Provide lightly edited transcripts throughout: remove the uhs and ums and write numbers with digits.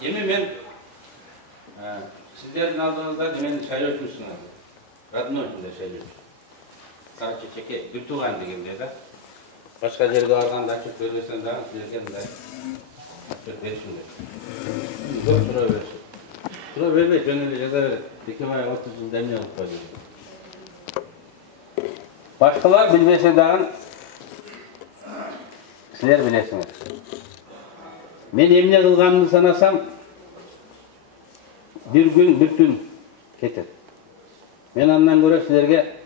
Эми мен сиздердин алдыңызда мени шайлоочусуңар. Родной шайлоочу. Короче, чеке бир тууган дегенде да. Башка жерге барганда ачып бербесең дагы силерге мындай ачып беришим керек. Көп суроо беришим. Суроо бербей жөн эле жаза берет. Бекемай 30 жылда эмне кылып койду. Башкалар билбесе дагы силер билесиңер. Мен эмне кылганымды санасам, бир күн, бир түн кетет. Мен андан көрө силерге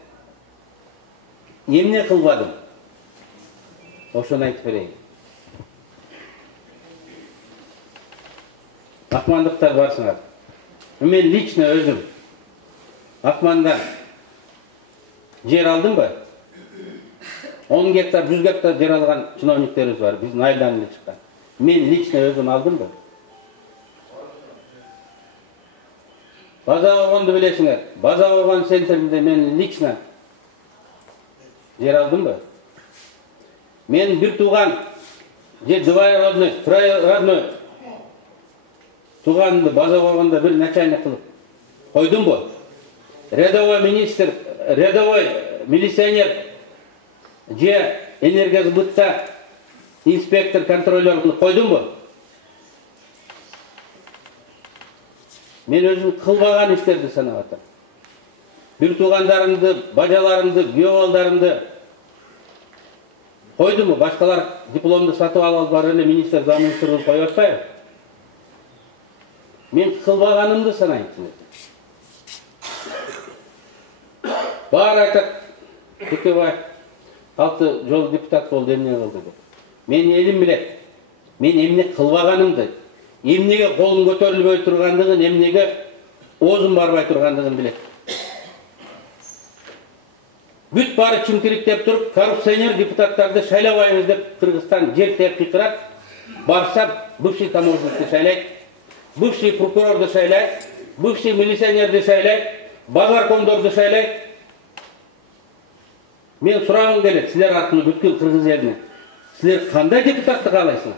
эмне кылбадым? Ошону айтып берейин. Акмандыктар барсыңар. Мен лично өзүм Акмандан жер алдым ба? 10 гектар, 100 гектар жер алган чиновниктерибиз бар. Биздин айылдан эле чыккан. Мен лично өзүм алдым ба? База болгонду билесиңер. База болгон центринде мен лично жер алдым ба? Мен бир тууган, же двоюродной, троюродной тууганды база болгондо бир начальник кылып койдум бу? Рядовой министр, рядовой милиционер же энергосбытта инспектор, контролер кылып койдум бу? Мен өзүм кылбаган иштерди санап атам. Бир туугандарымды, бажаларымды, күйөө балдарымды койдумбу? Башкалар дипломду сатып алып бар эле министр, замминистр кылып коюп атпайбы? Мен кылбаганымды санайм. Баары айтат, Текебаев алты жол депутат болду, эмне кылды деп. Мен элим билет. Мен эмне кылбаганымды, эмнеге колум көтөрүлбөй тургандыгын, эмнеге оозум барбай тургандыгын билет. Бүт бары чимкириктеп туруп, коррупционер депутаттарды шайлабайбыз деп Кыргызстан жер теп кыйкырат. Барса, бывший таможенникти шайлайт, бывший прокурорду шайлайт, бывший милиционерди шайлайт, базаркомдорду шайлайт. Мен сурагым келет, силер аркылуу бүткүл Кыргыз элине. Силер кандай депутатты каалайсыңар?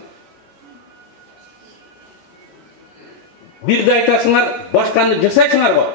Бирди айтасыңар, башканы жасайсыңар го.